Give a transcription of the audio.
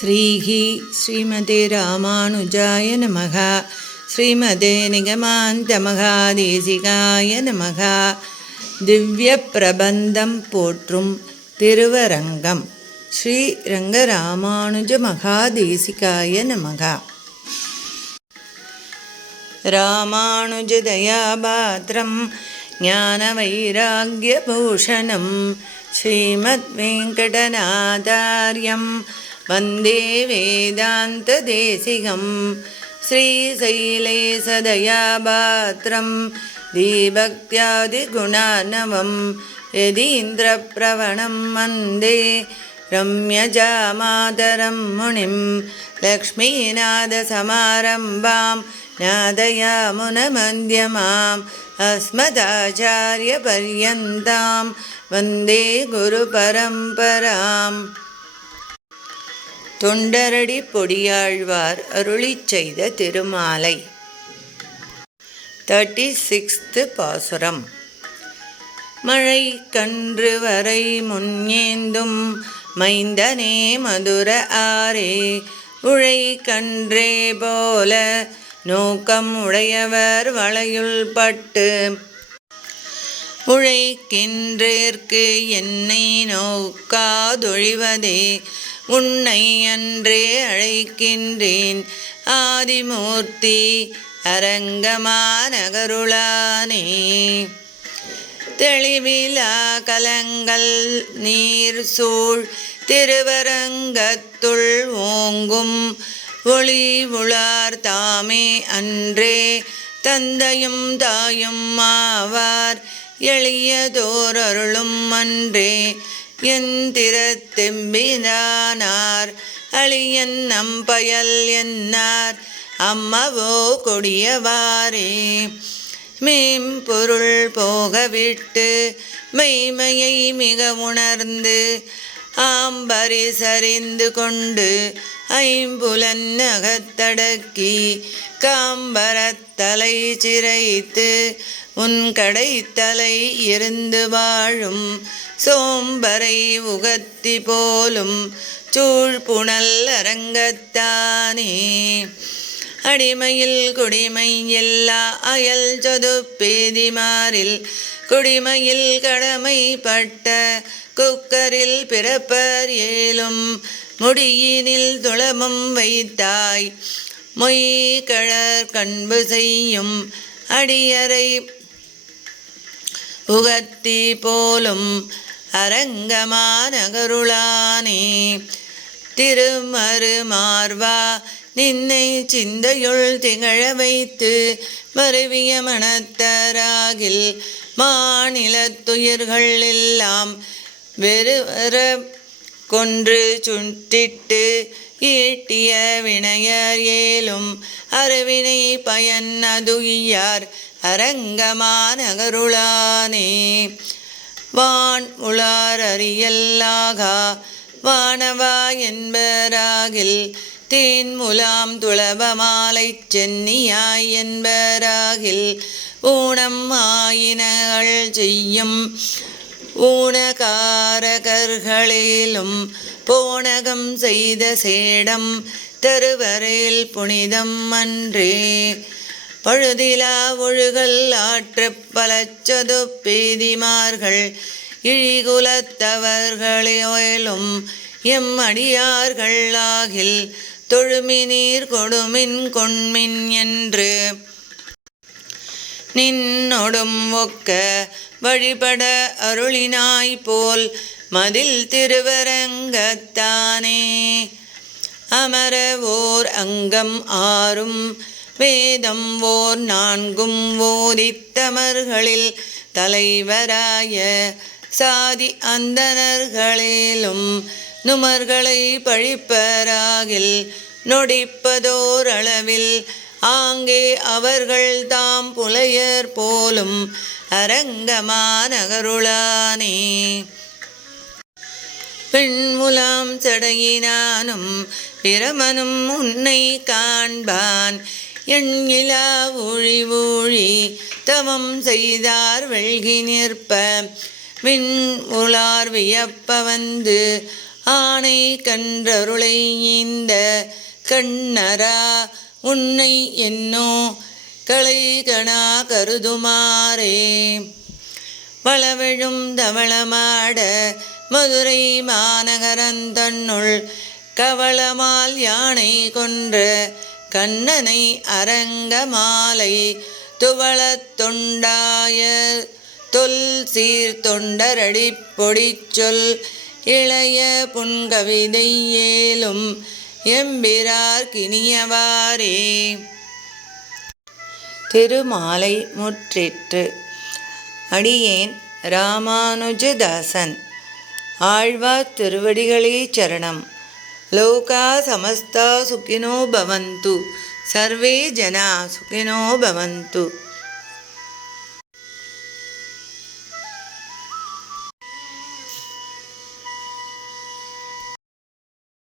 ஸ்ரீஹி ஸ்ரீமதே ராமானுஜாய நமக. ஸ்ரீமதே நிகமாந்த மகாதேசிகாய நமக. திவ்ய பிரபந்தம் போற்றும் திருவரங்கம். ஸ்ரீ ரங்கராமானுஜ மகாதேசிகாய நமகா. ராமானுஜதயாபாத்திரம் ஞானவைராக்கியபூஷணம் श्रीमद्वेङ्कटनाथार्यं वन्दे वेदान्तदेशिकं श्रीशैलेशदयापात्रं दीभक्त्यादिगुणानवं यदीन्द्रप्रवणं वन्दे रम्यजामातरं मुनिं लक्ष्मीनाथसमारम्भां नादयामुनमध्यमाम् अस्मदाचार्यपर्यन्तां வந்தே குரு பரம்பராம் தொண்டரடி பொடியாழ்வார் அருளிச் செய்த திருமாலை தேர்ட்டி சிக்ஸ்த்து பாசுரம் மழை கன்று வரை முன்னேந்தும் மைந்தனே மதுர ஆரே உழை கன்றே போல நோக்கம் உடையவர் வளையுள் பட்டு. உழைக்கின்றேற்கு என்னை நோக்காதொழிவதே உன்னை அன்றே அழைக்கின்றேன். ஆதிமூர்த்தி அரங்கமானகருளானே தெளிவிலா கலங்கள் நீர் சூழ் திருவரங்கத்துள் ஓங்கும் ஒளி உளார் தாமே அன்றே தந்தையும் தாயும் ஆவார் எளியதோர் அருளும் அன்றே எந்திரத்தெம்பினானார் அழியன் நம்பயல் என்னார் அம்மவோ கொடியவாரே மேம்பொருள் போகவிட்டு மெய்மையை மிக உணர்ந்து ஆம்பரி சரிந்து கொண்டு ஐம்புலன் அகத்தடக்கி காம்பரத்தலை சிறைத்து உன் கடைத்தலை இருந்து வாழும் சோம்பரை உகத்தி போலும் சூழ்புணல் அரங்கத்தானே. அடிமையில் குடிமை எல்லா அயல் சொதுப்பேதிமாரில் குடிமையில் கடமைப்பட்ட குக்கரில் பிறப்பர் ஏலும் முடியினில் துளமும் வைத்தாய் மொய் கழற் கண்பு செய்யும் அடியரை புகத்தி போலும் அரங்கமானகருளானே திருமறு மார்வா நின்னை சிந்தையுள் திகழ வைத்து மருவிய மனத்தராகில் மாநிலத்துயிர்கள் எல்லாம் வெறுவர கொன்று சுட்டிட்டு ஈட்டிய வினையர் ஏலும் அருவினை பயன் அதுயார் அரங்கமானகருளானே வான் உளார் அறியல்லாகா வானவா என்பராகில் தேன் முலாம் துளபமாலை சென்னியாய் என்பராகில் ஊனம் ஆயினகள் செய்யும் ஊனகாரகர்களிலும் போனகம் செய்த சேடம் தருவரையில் புனிதம் அன்றே. பழுதிலா ஒழுகல் ஆற்று பலச்சது பேதிமார்கள் இழிகுலத்தவர்களேலும் எம் அடியார்கள் ஆகில் தொழுமினீர் கொடுமின் கொண்மின் என்று. நின்னொடும் ஒக்க வழிபட அருளினாய் போல் மதில் திருவரங்கத்தானே. அமர ஓர் அங்கம் ஆறும் வேதம் ஓர் நான்கும் ஓதித்தமர்களில் தலைவராய சாதி அந்தனர்களேலும் நுமர்களை பழிப்பராகில் நொடிப்பதோர் அளவில் ஆங்கே அவர்கள் தாம் புலையர் போலும் அரங்கமானகருளானே பெண்முலாம் சடையினானும் பிரமனும் உன்னை காண்பான். எண்ணிலா ஊழி ஊழி தவம் செய்தார் வெள்கி நிற்ப. விண் உளார் வியப்ப வந்து ஆணை கன்றருளை இந்த கண்ணரா உன்னை என்னோ களைகணா கருதுமாறே. வளவிழும் தவளமாட மதுரை மாநகரந்தன்னுள் கவளமால் யானை கொன்ற கண்ணனை அரங்க மாலை துவளத் தொண்டாய தொல் சீர் தொண்டரடி பொடிச்சொல் இளைய புன்கவிதை ஏலும் எம்பிரார் கினியவாரே திருமாலை முற்றிற்று. அடியேன் ராமானுஜதாசன். ஆழ்வார் திருவடிகளே சரணம். லோகா சமஸ்தா சுகினோ பவந்து. சர்வே ஜனா சுகினோ பவந்து.